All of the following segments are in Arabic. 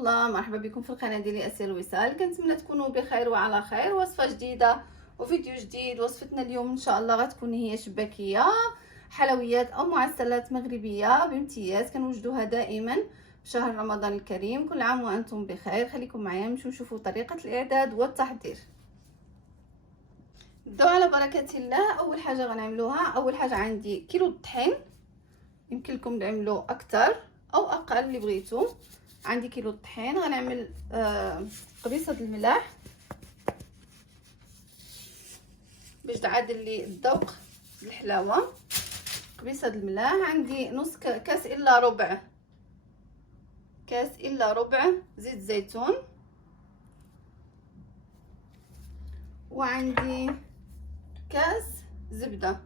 الله، مرحبا بكم في القناه ديالي اسيا الوصال. كنتمنى تكونوا بخير وعلى خير. وصفه جديده وفيديو جديد. وصفتنا اليوم ان شاء الله غتكون هي شباكيه، حلويات او معسلات مغربيه بامتياز كنوجدوها دائما بشهر رمضان الكريم. كل عام وانتم بخير. خليكم معايا نمشيو نشوفوا طريقه الاعداد والتحضير. نبداو على بركه الله. اول حاجه غنعملوها، اول حاجه عندي كيلو الطحين، يمكن لكم تعملوا اكثر او اقل اللي بغيتو. عندي كيلو الطحين. غنعمل قبيصه الملاح باش تعادل لي الذوق الحلاوه. قبيصه الملاح. عندي نص كاس الا ربع، كاس الا ربع زيت زيتون. وعندي كاس زبده.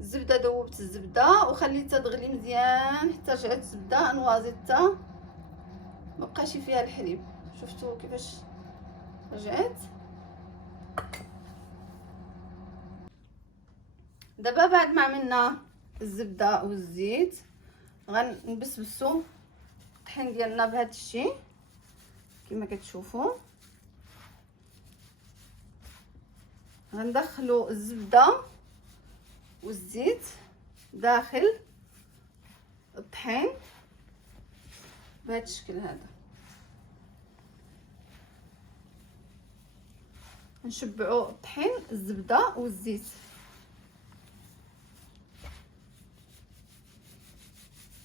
الزبده ذوبت الزبده وخليتها تغلي مزيان حتى رجعت الزبده انوازيتها، ما بقاش فيها الحليب. شفتوا كيفاش رجعت؟ دابا بعد ما عملنا الزبده والزيت غنبسبسوا الطحين ديالنا بهذا الشيء كما كتشوفوا. غندخلوا الزبده والزيت داخل الطحين بهذا الشكل هذا. نشبعوا الطحين الزبده والزيت.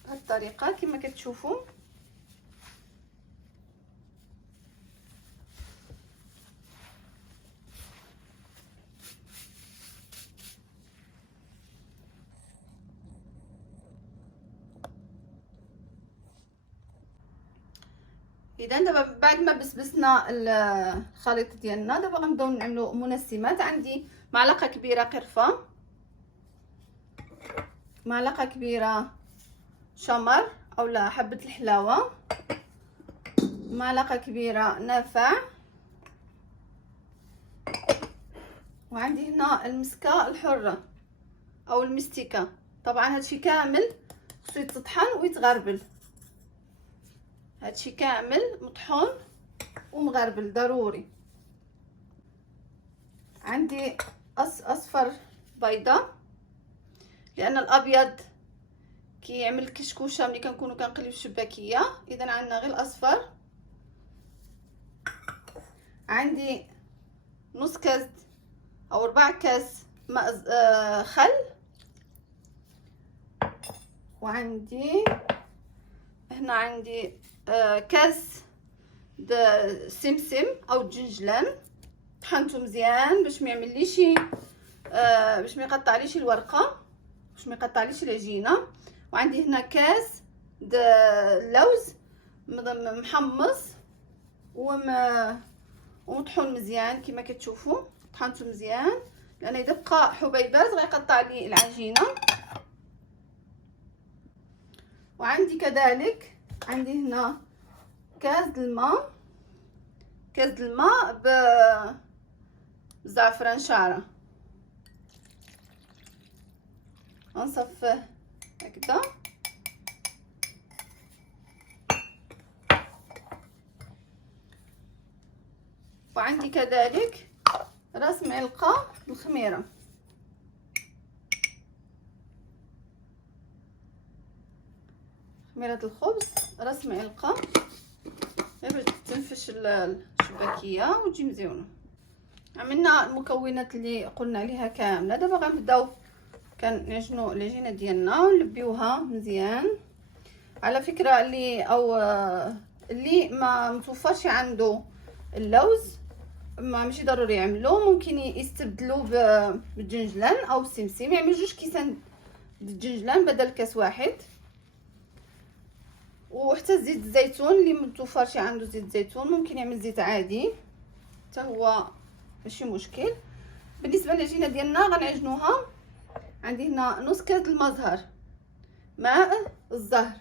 بهذه الطريقه كما كتشوفوا. اذا دابا بعد ما بسبسنا الخليط ديالنا، دابا غنبداو نعملوا منسمات. عندي معلقه كبيره قرفه، معلقه كبيره شمر اولا حبه الحلاوه، معلقه كبيره نافع، وعندي هنا المسكه الحره او المستكه. طبعا هادشي كامل خصو يتطحن ويتغربل، هادشي كامل مطحون ومغربل ضروري. عندي اصفر بيضه، لان الابيض كيعمل كشكوشه ملي كنكونوا كنقليو الشباكيه. اذا عندنا غير الاصفر. عندي نص كاس او 4 كاس ماء خل. وعندي هنا عندي كاس سمسم او دجنجلان، طحنته مزيان باش ما يعمليش باش ما يقطعليش الورقه، باش ما يقطعليش العجينه. وعندي هنا كاس اللوز محمص ومطحون مزيان كما كتشوفوا. طحنته مزيان لان اذا بقى حبيبات غيقطع لي العجينه. وعندي كذلك عندي هنا كاس الماء، كاس الماء بزعفران شعره. غنصفيه هكذا. وعندي كذلك راس معلقه الخميره، خميره الخبز راس معلقه باش تنفش الشباكيه وتجي مزيونه. عملنا المكونات اللي قلنا عليها كامله. دابا غنبداو كنعجنوا العجينه ديالنا ونلبيوها مزيان. على فكره اللي ما متوفرش عنده اللوز ماشي ضروري يعملوه، ممكن يستبدلوا بالدجنجلان او السمسم، يعمل 2 كيسان الدجنجلان بدل كاس واحد. وحتى زيت الزيتون اللي متوفرش عنده زيت زيتون ممكن يعمل زيت عادي حتى هو ماشي مشكل. بالنسبه للعجينه ديالنا غنعجنوها. عندي هنا نص كاس المزهر، ماء الزهر،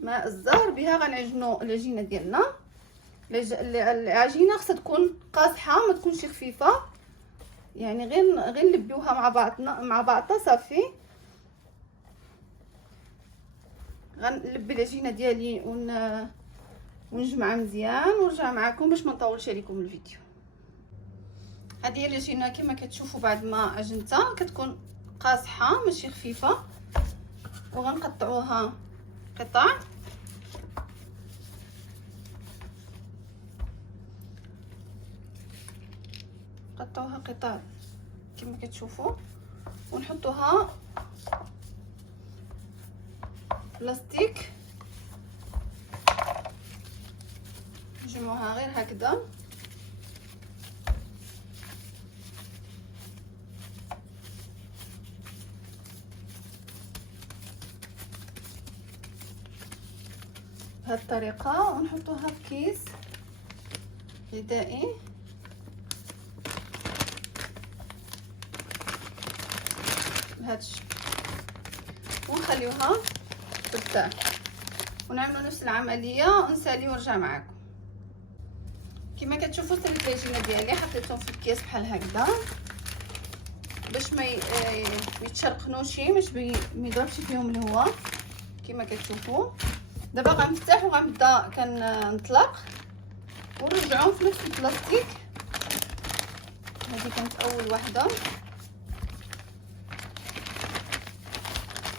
ماء الزهر بها غنعجنوا العجينه ديالنا. العجينه خصها تكون قاصحه ما تكونش خفيفه، يعني غير نلبيوها مع بعضنا صافي. غنلبي العجينه ديالي ونجمعها مزيان ونرجع معكم باش ما نطولش عليكم الفيديو. هذه هي العجينه كما كتشوفوا بعد ما عجنتها كتكون قاصحه ماشي خفيفه، وغنقطعوها قطع. قطعوها قطع كما كتشوفوا ونحطوها بلاستيك، نجمعوها غير هكذا. بهذه الطريقه ونحطوها في كيس غذائي بهذا الشكل، ونخليوها ترتاح ونعملوا نفس العمليه ونسالي ونرجع معكم. كما كتشوفوا سليت العجينه ديالي حطيتهم في الكيس بحال هكذا باش ما يتشرقنوش، باش ما يضربش فيهم الهواء كما كتشوفوا. دابا غنفتح وغنبدا كنطلق ونرجعهم في نفس البلاستيك. هذه كانت اول وحده،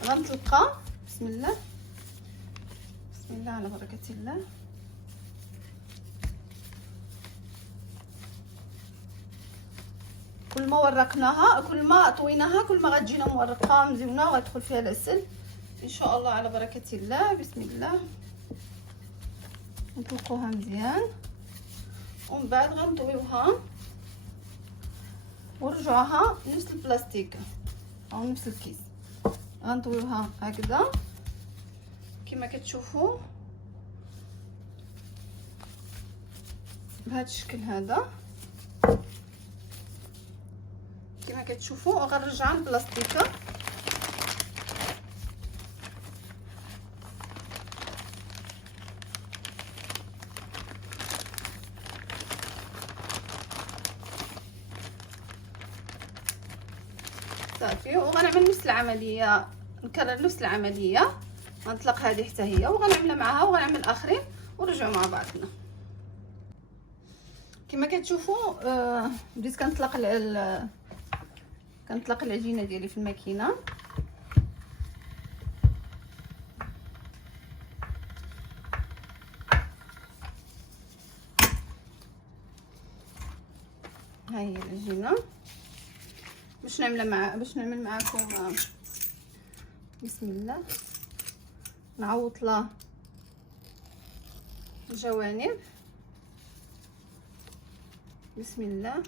غنطلقها. بسم الله بسم الله على بركه الله. كل ما ورقناها كل ما طويناها كل ما غتجينا مورقه مزيونه وغتدخل فيها العسل ان شاء الله على بركه الله. بسم الله نطلقوها مزيان ومن بعد غنطويوها ونرجعوها نفس البلاستيك او نفس الكيس. غنطويوها هكذا كما كتشوفوا بهذا الشكل هذا كما كتشوفوا، وغنرجعها للبلاستيكه. صافي، وغنعمل نفس العمليه، نكرر نفس العمليه. غنطلق هذه حتى هي وغنعملها معها وغنعمل اخرين ونرجعوا مع بعضنا. كما كتشوفوا بديت كنطلق العجينه ديالي في الماكينه. ها هي العجينه باش نعمل معكم. بسم الله نعوض لها الجوانب. بسم الله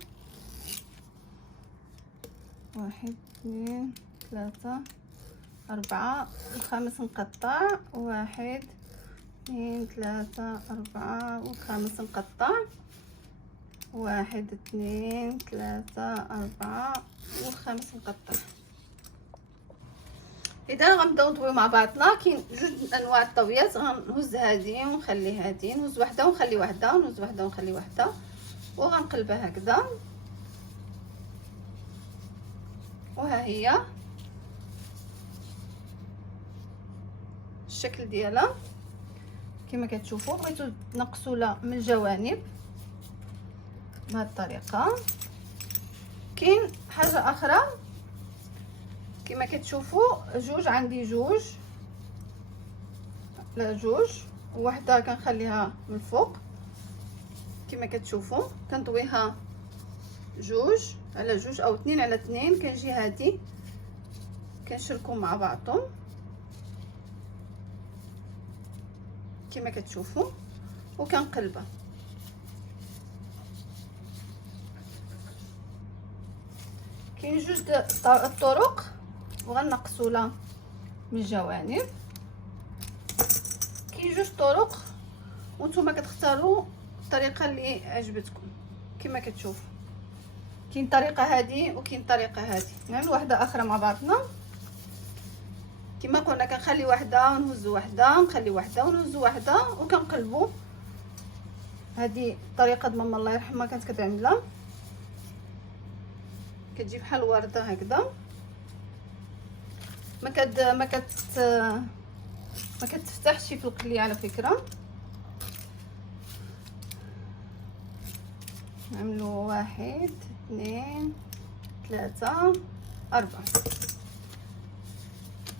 1 2 3 4 5 نقطع. 1 2 3 4 و5 نقطع. 1 2 3 4 و5 نقطع. اذا غنبداو نطويو مع بعضنا. كاين جوج انواع الطويات، غنهز هذه ونخلي هذه، نهز وحده ونخلي وحده، نهز وحده ونخلي وحده، وغنقلبها هكذا. وها هي الشكل ديالها كما كتشوفوا. بغيتو تنقصوا لها من الجوانب بهذه الطريقه. كاين حاجه اخرى كما كتشوفوا، جوج عندي جوج، لا جوج، وحده كنخليها من الفوق كما كتشوفوا. كنطويها جوج على جوج او 2 على 2. كنجي هادي كنشركو مع بعضهم كما كتشوفوا وكنقلبها. كاين جوج الطرق وغنقصوا لها من الجوانب. كاين جوج طرق وانتم كتختاروا الطريقه اللي عجبتكم كما كتشوفوا. كاين طريقه هذه وكاين طريقه هذه. نعمل واحده اخرى مع بعضنا. كما قلنا كنخلي واحده ونهز واحده، نخلي واحده ونهز واحده وكنقلبوا. هذه طريقه ماما الله يرحمها كانت كتعملها، كتجي بحال ورده هكذا. ما كتفتحش في القلي على فكره. نعملوا 1 2 3 4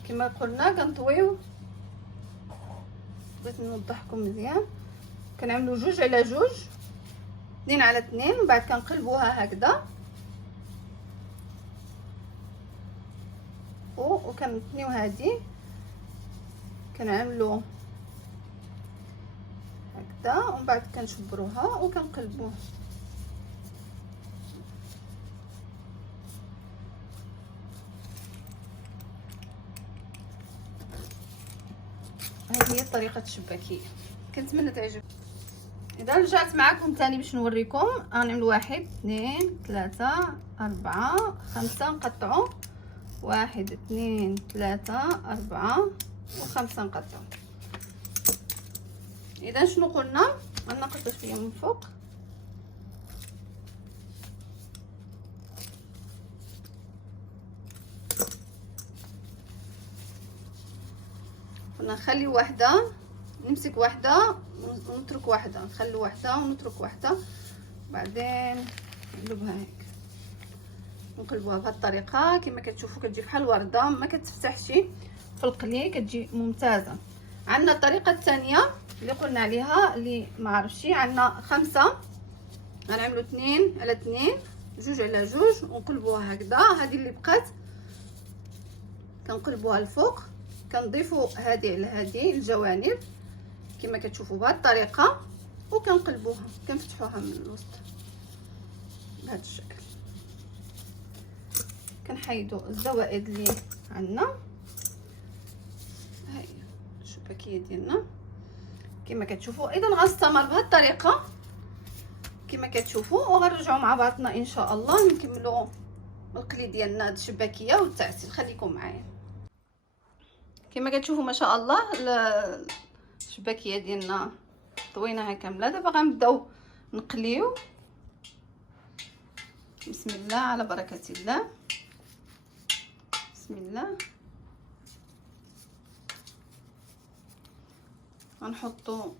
كما قلنا. كنطويو، بغيت نوضحكم مزيان، كنعملوا 2 على 2 2 على 2 ومن بعد كنقلبوها هكذا وكنتنيو هادي كنعملوا هكذا ومن بعد كنشبروها وكنقلبوها. هذه هي طريقه الشباكيه، كنتمنى تعجبكم. اذا رجعت معكم ثاني باش نوريكم، غنعملوا 1 2 3 4 5 نقطعوا 1 2 3 4 و5 نقطعوا. اذا شنو قلنا؟ غنقص شويه من فوق نخلي واحده، نمسك واحده ونترك واحده، نخلي واحده ونترك واحده، بعدين نقلبها هيك نقلبوها بهذه الطريقه. كما كتشوفوا كتجي بحال ورده، ما كتفتحش في القلي، كتجي ممتازه. عندنا الطريقه الثانيه اللي قلنا عليها اللي ما عرفش، عندنا 5 غنعملوا 2 على 2 2 على 2 ونقلبوها هكذا. هذه اللي بقات كنقلبوها الفوق، كنضيفوا هذه على هذه الجوانب كما كتشوفوا بهذه الطريقه وكنقلبوها، كنفتحوها من الوسط بهذا الشكل. كنحيدوا الزوائد اللي عندنا. هاي الشباكيه ديالنا كما كتشوفوا. اذا غنستمر بهذه الطريقه كما كتشوفوا وغنرجعوا مع بعضنا ان شاء الله نكملوا القلي ديالنا هاد الشباكيه والتعسيل. خليكم معايا. كما كتشوفوا ما شاء الله الشباكيه ديالنا طويناها كامله. دابا غنبداو نقليو. بسم الله على بركه الله. بسم الله. غنحطوا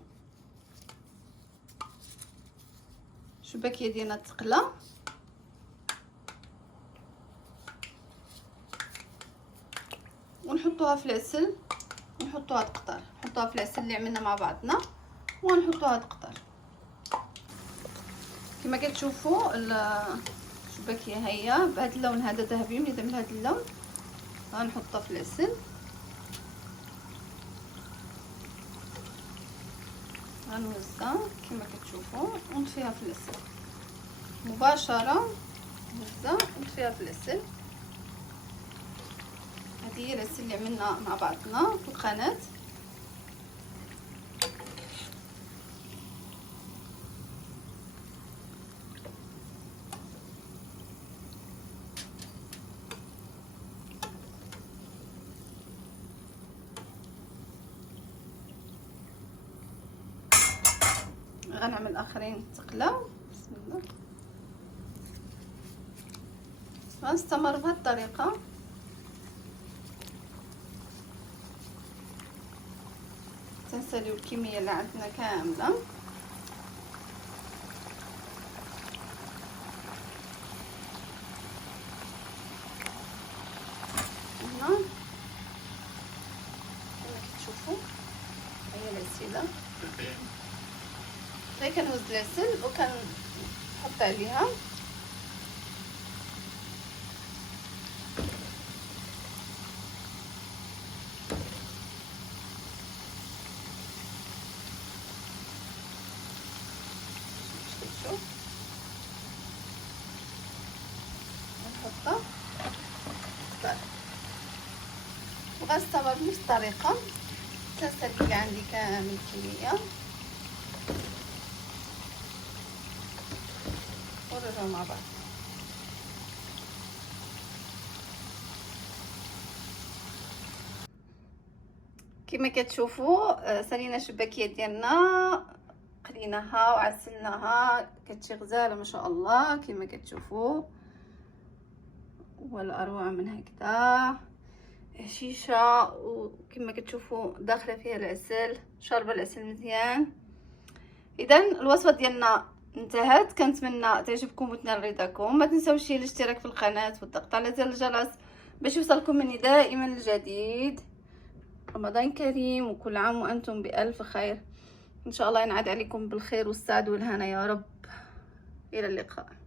الشباكيه ديالنا تقلى ونحطوها في العسل، ونحطوها تقطر، نحطوها في العسل اللي عملنا مع بعضنا ونحطوها تقطر. كما كتشوفوا الشباكيه هي بهذا اللون هذا ذهبي، ملي من هذا اللون غنحطها في العسل، غنوزها كما كتشوفوا ونطفيها في العسل مباشره. نوزها ونطفيها في العسل. هذه هي العسل اللي عملنا مع بعضنا في القناه. غنعمل اخرين تقلاو. بسم الله. غنستمر بهذه الطريقه. تنساليو الكميه اللي عندنا كامله. هنا كما كتشوفوا هي العسيله. غير كنوز العسل وكنحط عليها نحطها وغنستمر بنفس الطريقه. تنسالي عندي كامل الكميه ونرجعو مع بعض. كما كتشوفوا سالينا الشباكيه ديالنا، قليناها وعسلناها، كتجي غزاله ما شاء الله كما كتشوفوا، ولا اروع من هكذا. شيشه، وكما كتشوفوا داخله فيها العسل، شاربه العسل مزيان. اذا الوصفه ديالنا انتهت. كنتمنى تعجبكم وتنال رضاكم. ما تنساوش الاشتراك في القناه والضغط على زر الجرس باش يوصلكم مني دائما الجديد. رمضان كريم وكل عام وانتم بالف خير. ان شاء الله ينعاد عليكم بالخير والسعد والهنا يا رب. الى اللقاء.